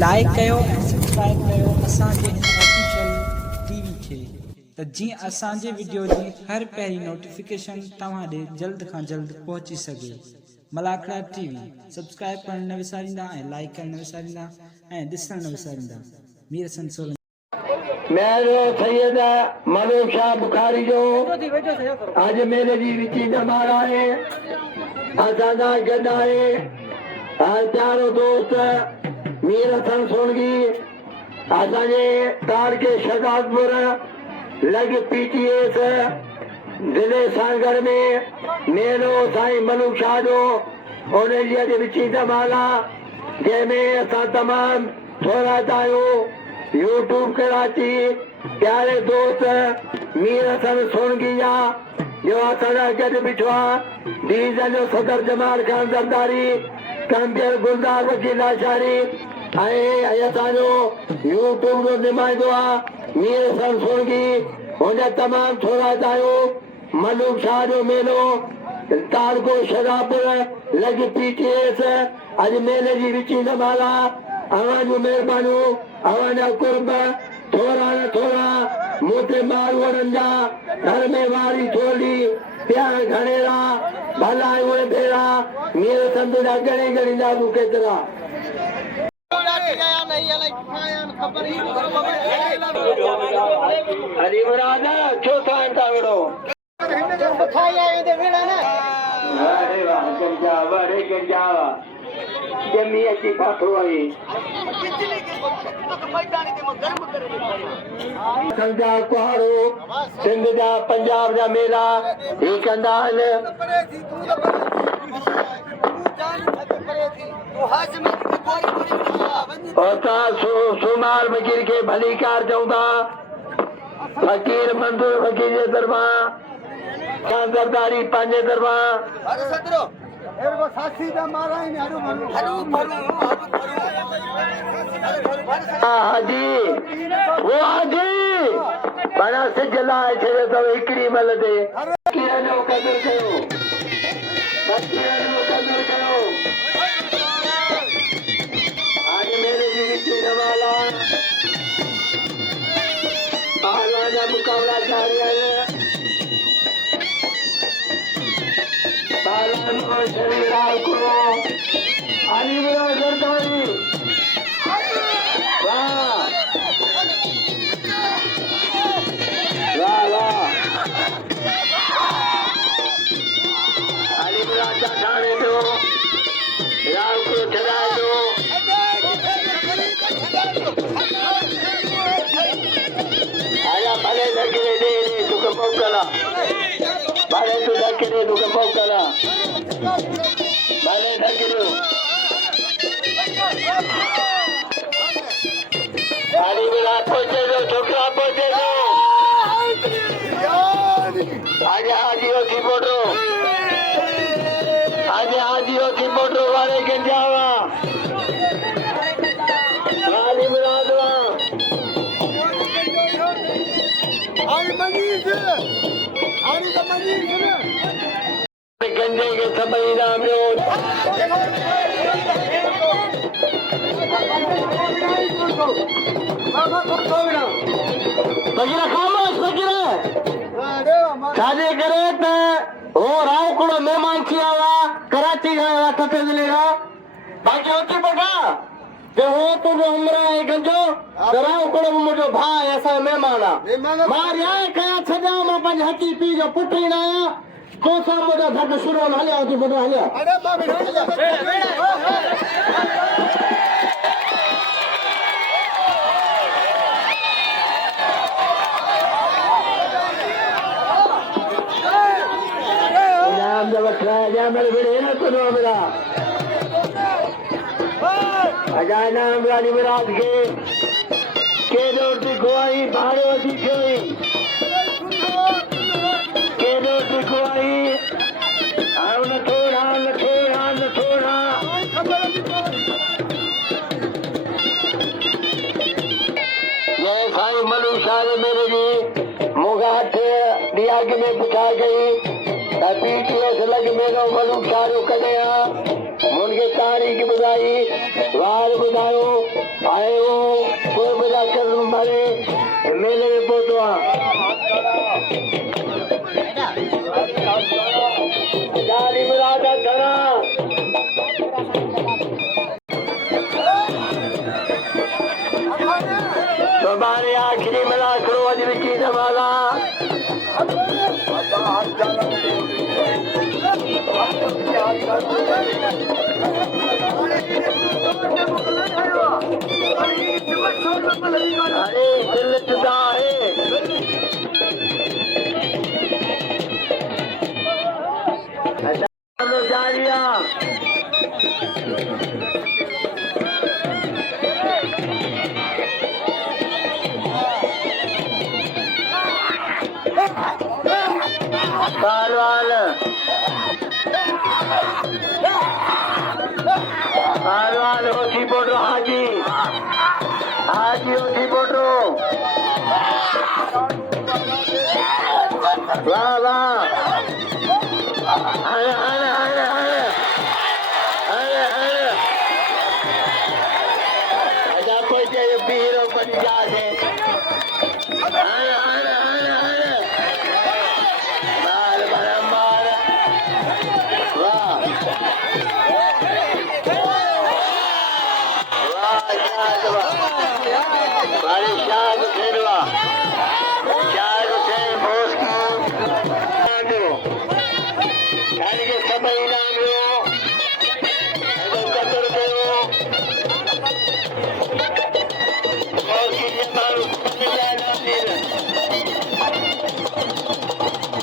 Like कयो ऐं subscribe कयो असांजे हिन ऑफिशियल टीवी खे त जीअं असांजे वीडियो जी हर पहिरीं नोटिफिकेशन तव्हां ॾे जल्द खां जल्द पहुची सघे। मलाखड़ा टीवी सब्सक्राइब करण न विसारींदा ऐं लाइक करण न विसारींदा ऐं ॾिसण न विसारींदा। मीर हसन सोलंकी मेरो सैयद मनोज शाह बुखारी जो आज मेरे जी विची नमार आहे असांजा गॾु आहे चारो दोस्त मीर हसन सोलंकी असांजे तारके शहजादपुर लग पीटीएस जिले सागर में मेलो साईं मनोज शाह जो उन जी अॼु विची नमार आहे जंहिंमें असां तमामु थोरात आहियूं। यूट्यूब कराची प्यारे दोस्त मीर हसन सोलंकी जा जो असांजा गॾु बीठो आहे डिवीज़न जो सदर जमाल खान ज़रदारी कैंपियर गुलदार वकील आशारी ऐं असांजो यूट्यूब जो नुमाइंदो आहे मीर हसन सोलंकी हुनजा तमामु थोरात आहियूं। मनोज शाह जो मेलो तारको शहजादपुर लॻ पीटीएस अॼु मेले जी विची नमाल आहे। अवां जूं महिरबानियूं अवां जा कुर्ब थोरा न थोरा मूं ते मार वरनि जा घर में वारी थोरी प्यार घणेरा भला उहे भेरा मीर हसन जा घणे घणी नालू केतिरा अली मुराद छो साईं तावड़ो अरे वाह गंजावा रे गंजावा जमी अची पाठो आई संजा कुहारो सिंध जा पंजाब जा मेला ही कंदा आहिनि। सुमार फकीर खे भली कार चऊं था। फकीर मंदूर फकीर जे तरफ़ां ज़रदारी पंहिंजे तरफ़ां हाजी वो हाजी बड़ा सिज लाए छॾियो अथव हिकिड़ी महिल ते फकीर जो क़दुरु कयो फकीर जो क़दुरु कयो। आज मेरे जी विची नमाल आहे जा मुकाबला जारी आहिनि। Vale, tú sabes que eres, tú que pócala. Vale, tranquilo. Ari, mira, poche do, chokra poche do. Aje hajiyo ki photo. Aje hajiyo ki photo wale ke jawa. Ali, mira, do. Ali, maniz. Ali, the maniz. गंजे के सबई नाम जो फकीर खामोश फकीर शादी करे तो वो रावकुड़ो मेहमान थी आवा कराची गया कते जिले का बाकी होती पटा जो हो तो जो हमरा है गंजो रावकुड़ो मुझो भाई ऐसा मेहमान आ मार आए कया छजा मां पंज हकी पी जो पुटी ना कोसा मोदा धक शुरू न हलिया होती बड़ा हलिया अरे बाबे नाम जब जा मेरे बेटे ना सुनो मेरा अजाय नाम रानी मिराज के दौड़ती खोई बाहर होती खोई मेरे जी मुगाठ दिया कि में बिछा गई PTS लॻ मेरो मलूक शाह जो कढिया मुनखे तारीख़ ॿुधाई वार ॿुधायो आयो कोई ॿुधा करणु मरे मेले में पहुतो आहे जारी मुराद धरा सुभाणे आख़िरी मिला करो अॼु विची नवाज़ा अरे दिल जुदा है जारिया पहलवान होती बोलो हाजी हाजी होती बोलो वाह वाह अरे अरे अरे अरे अरे अरे अच्छा कोई चाहिए पीरो बन जाए अरे अरे अरे अरे बाल बराबर वाह बड़ी शाद खेलवा शाद थे बोस की के सभई नाम लो कदर कयो और की मारू मिला ना दिन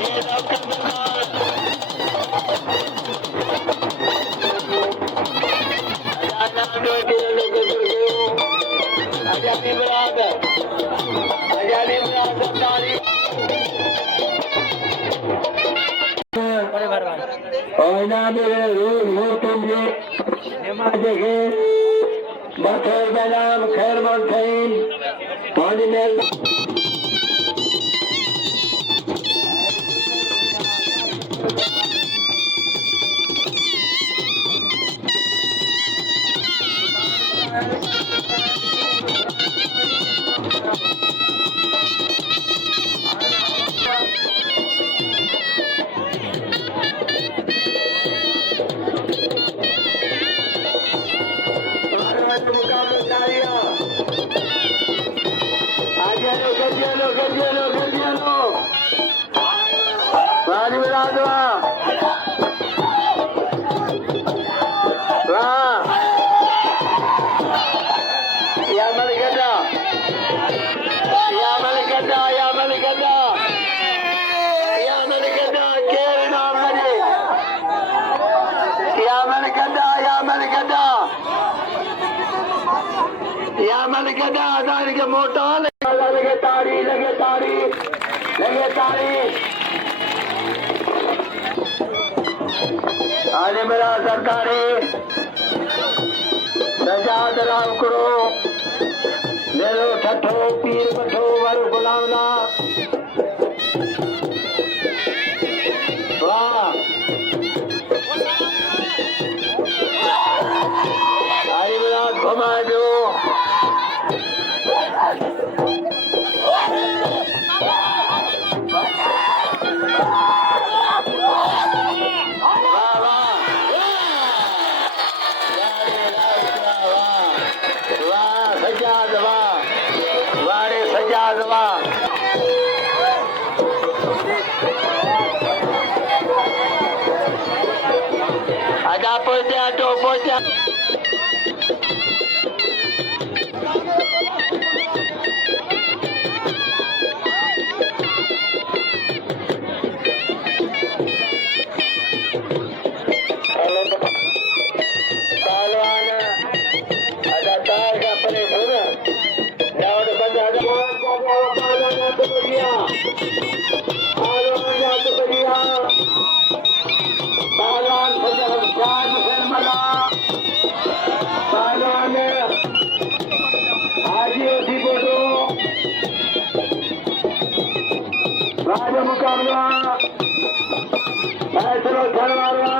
ये आपका नाम दो के लोग आजादी मुराद तारी और ना मेरे रोज हो तुमने नमाज के बखैर सलाम खैर बखैर पानी में मोटा लगे ताड़ी लगे ताड़ी लगे ताड़ी आज मेरा सरकारी सजाद राम करो मेरो ठठो पीर मठो वर गुलामना वाह आज मेरा घुमा जो आजा पहुंचा तो पहुंचा राज मुकाबला को छड़वावा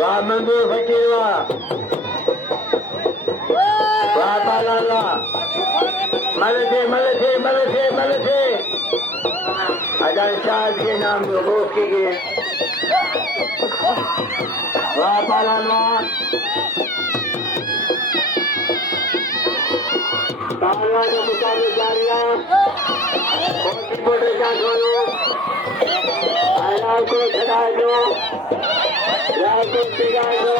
वाह मंजूर फकीर मलसे अजान शाह के नाम रोक के गए वाह पालानवा पालवा के मुकाबले जारिया बहुत बड़े का छोड़ो आया को छड़ा दो या को पिगा दो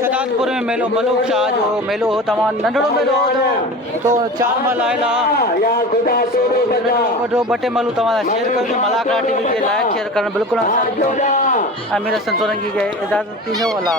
शहजादपुर में मेलो मलूक शाह जो मेलो हो तमामु नंढड़ो मेलो हो तो 4 माल आयल आहे ॿ टे मालूं तव्हां शेयर कजो मलाकरा टीवी खे लाइक शेयर करणु बिल्कुलु आमिर हसन सोलंकी खे इजाज़त थींदो अलाह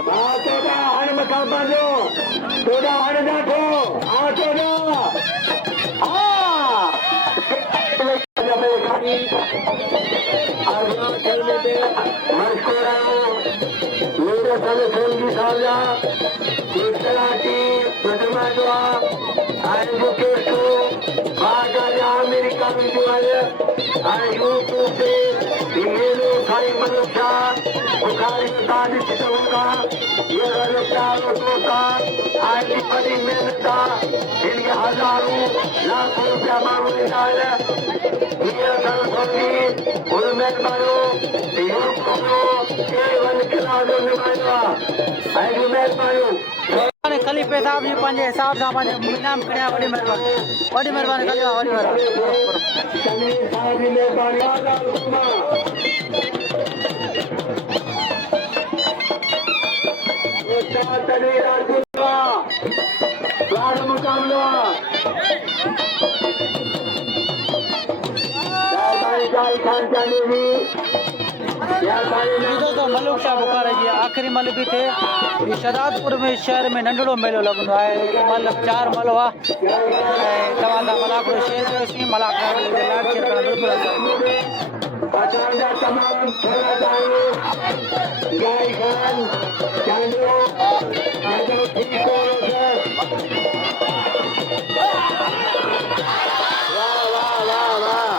अमेरिका में जो है यूट्यूब पे मेलो खाई मनुष्य बुखारी ताज होगा ये होता आज की बड़ी मेहनत का इनके हजारों लाखों रुपया मांग लेता है ये मेहरबानों केवल खिला दो निभाएगा मेहरबानों मालिक पे साहब जी पंहिंजे हिसाब सां पंहिंजो इनाम खणिया वॾी महिरबानी कयो वॾी महिरबानी चंगी साहिब ने बारियादा हुकुमा उसका तने राजुला लाड मुकाबला जाई खान चांदी भी यार भाई दोस्तों मलूक शाह बुखारा जी आख़िरी मल बि थिए ही शहदादपुर में शहर में नंढड़ो मेलो लॻंदो आहे मतिलबु 4 मलो आहे ऐं तव्हां सां मलाक शेयर कयोसीं मलाक लाड शेयर करणु बिल्कुलु पचांदा तमाम थोड़ा चाहिए जाई खान चांदो चांदो ठीक हो वाह वाह वाह वाह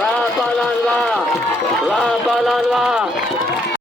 वाह पालन वाह वाह पालन वाह